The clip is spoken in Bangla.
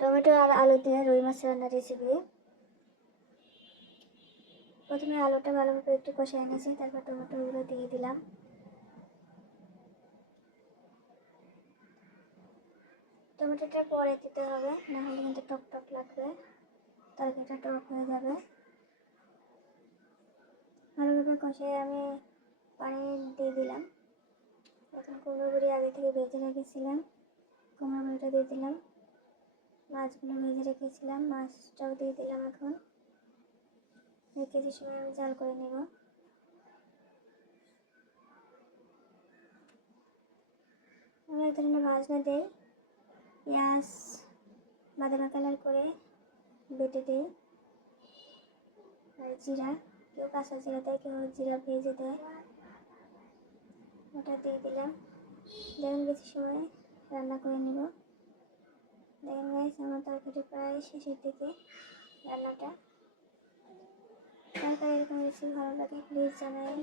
টমেটো আর আলু দিয়ে রুই মাছ রান্নার রেসিপি। প্রথমে আলুটা ভালোভাবে একটু কষিয়ে নিয়েছি, তারপর টমেটোগুলো দিয়ে দিলাম। টমেটোটা পরে দিতে হবে, না হলে কিন্তু টক টক লাগবে, তরকারিটা টক হয়ে যাবে। ভালোভাবে কষিয়ে আমি পানি দিয়ে দিলাম। এখন কুমড়ো বড়ি আগে থেকে ভেজে রেখেছিলাম, কুমড়ো বড়িটা দিয়ে দিলাম। মাছগুলো ভেজে রেখেছিলাম, মাছটাও দিয়ে দিলাম। এখন কিছু সময় আমি জাল করে নেব। আমি এক ধরনের ভাজনা দিই, পেঁয়াজ বাদামি কালার করে বেটে দিই, আর জিরা, কেউ কাঁচা জিরা দেয়, কেউ জিরা ভেজে দেয়, ওটা দিয়ে দিলাম। দেখুন কিছু সময় রান্না করে নেব। দেখেন গাইস, আমার তরকারি প্রায় শেষের দিকে রান্নাটা। তরকারি এরকম বেশি ভালো লাগে প্লিজ জানাই।